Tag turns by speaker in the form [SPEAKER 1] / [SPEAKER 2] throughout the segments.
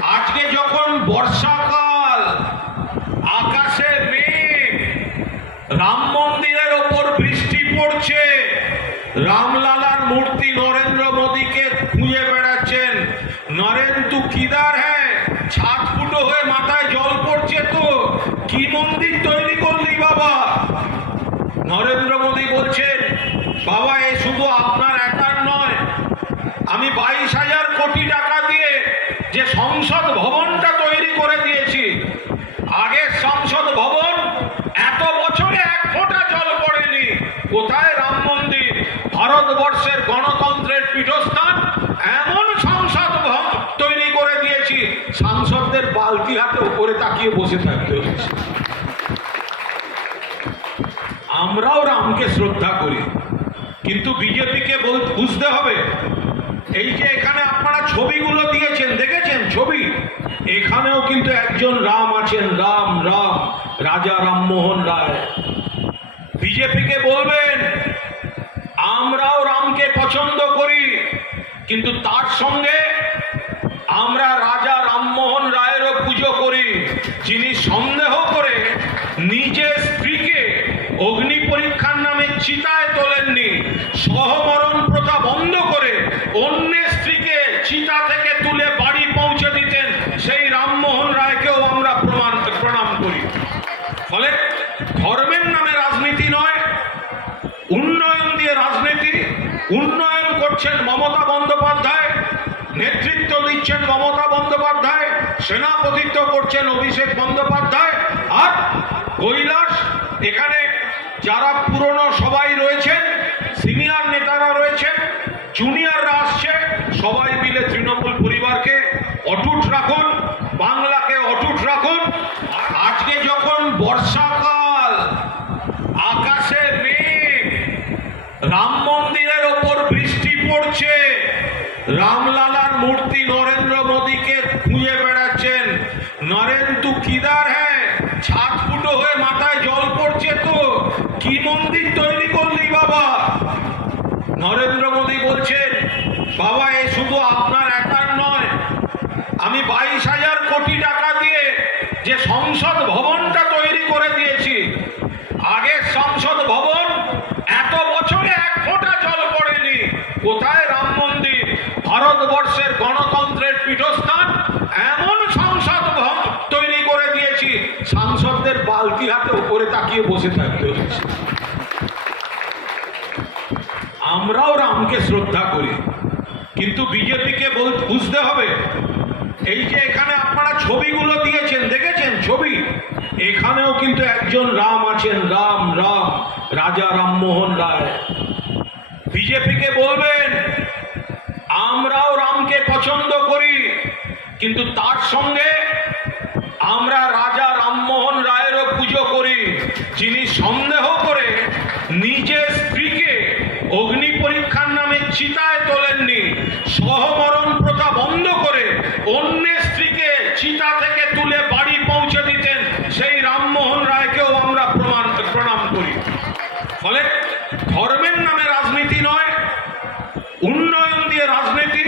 [SPEAKER 1] আজকে যখন বর্ষাকাল, আকাশে মেঘ, রাম মন্দিরের ওপর বৃষ্টি পড়ছে, রামলালার মূর্তি নরেন্দ্র মোদীকে খুঁজে বেড়াচ্ছেন। নরেন্দ্র তু কিদার হ্যাঁ? ছাদ ফুটো হয়ে মাথায় জল পড়ছে তো। কি মন্দির তৈরি করলি বাবা? নরেন্দ্র মোদী বলছেন, বাবা, এ শুধু আপনার একার নয় আমি বাইশ হাজার কোটি টাকা দিয়ে যে সংসদ ভবনটা তৈরি করে দিয়েছি আগের সংসদ ভবন এত বছরে এক ফোঁটা জল পড়েনি কোথায় রাম মন্দির ভারতবর্ষের গণতন্ত্রের পীঠস্থান, এমন সংসদ ভবন তৈরি করে দিয়েছি, সাংসদদের বালতি হাতে উপরে তাকিয়ে বসে থাকতে হচ্ছে আমরাও রামকে শ্রদ্ধা করি, কিন্তু বিজেপিকে বুঝতে হবে, এই যে এখানে আপনারা ছবিগুলো দিয়েছেন, দেখেছেন ছবি? এখানেও কিন্তু একজন রাম আছেন, রাম রাম, রাজা রামমোহন রায়। বিজেপিকে বলবেন আমরাও রামকে পছন্দ করি কিন্তু তার সঙ্গে আমরা রাজা রামমোহন রায়েরও পুজো করি, যিনি সন্দেহ করে নিজের স্ত্রীকে অগ্নি পরীক্ষার নামে চিতায় তোলেননি, সহমরণ প্রথা বন্ধ করে অন্যের স্ত্রীকে চিতা থেকে তুলে বাড়ি পৌঁছে দিতেন, সেই রামমোহন রায়কেও আমরা প্রমাণ, প্রণাম করি। ফলে ধর্মের নামে রাজনীতি নয়, উন্নয়ন দিয়ে রাজনীতি, উন্নয়ন করছেন মমতা বন্দ্যোপাধ্যায়। নেতৃত্ব দিচ্ছেন মমতা বন্দ্যোপাধ্যায়। সেনাপতিত্ব করছেন অভিষেক বন্দ্যোপাধ্যায়। আর কৈলাস, এখানে যারা পুরনো সবাই রয়েছেন, সিনিয়র নেতারা রয়েছেন জুনিয়ররা আসছে, সবাই মিলে তৃণমূল পরিবারকে অটুট রাখুন বাংলাকে অটুট রাখুন আজকে যখন বর্ষাকাল আকাশে মেঘ রাম মন্দিরের ওপর বৃষ্টি পড়ছে রামলালার মূর্তি নরেন্দ্র মোদীকে খুঁজে বেড়াচ্ছেন। নরেন্দু কিদার হ্যাঁ ছাদ ফুটো হয়ে মাথায় জল পড়ছে তো। কি মন্দির তৈরি করলি বাবা? নরেন্দ্র মোদী বলছেন, বাবা, এ শুধু আপনার একার নয় আমি বাইশ হাজার কোটি টাকা দিয়ে যে সংসদ ভবনটা তৈরি করে দিয়েছি আগের সংসদ ভবন এত বছরে এক ফোঁটা জল পড়েনি কোথায় রাম মন্দির ভারতবর্ষের গণতন্ত্রের পীঠস্থান, এমন সংসদ ভবন তৈরি করে দিয়েছি, সাংসদদের বালতি হাতে উপরে তাকিয়ে বসে থাকতে হচ্ছে আমরাও রামকে শ্রদ্ধা করি, কিন্তু বিজেপিকে বুঝতে হবে, এই যে এখানে আপনারা ছবিগুলো দিয়েছেন, দেখেছেন ছবি? এখানেও কিন্তু একজন রাম আছেন, রাম রাম, রাজা রামমোহন রায়। বিজেপিকে বলবেন আমরাও রামকে পছন্দ করি। কিন্তু তার সঙ্গে আমরা রাজা রামমোহন রায়েরও পুজো করি, যিনি সন্দেহ করে নিজের স্ত্রীকে অগ্নি পরীক্ষার নামে চিতায় তোলেননি সহমরণ প্রথা বন্ধ করে অন্যের স্ত্রীকে চিতা থেকে তুলে বাড়ি পৌঁছে দিতেন সেই রামমোহন রায়কেও আমরা প্রমাণ প্রণাম করি ফলে ধর্মের নামে রাজনীতি নয় উন্নয়ন দিয়ে রাজনীতি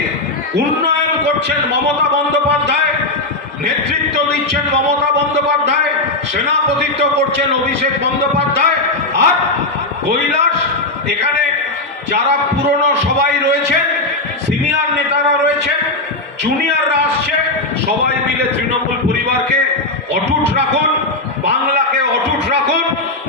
[SPEAKER 1] উন্নয়ন করছেন মমতা বন্দ্যোপাধ্যায়, নেতৃত্ব দিচ্ছেন মমতা বন্দ্যোপাধ্যায়, সেনাপতিত্ব করছেন অভিষেক বন্দ্যোপাধ্যায় আর কৈলাস, এখানে যারা পুরনো সবাই রয়েছেন, সিনিয়র নেতারা রয়েছেন জুনিয়ররা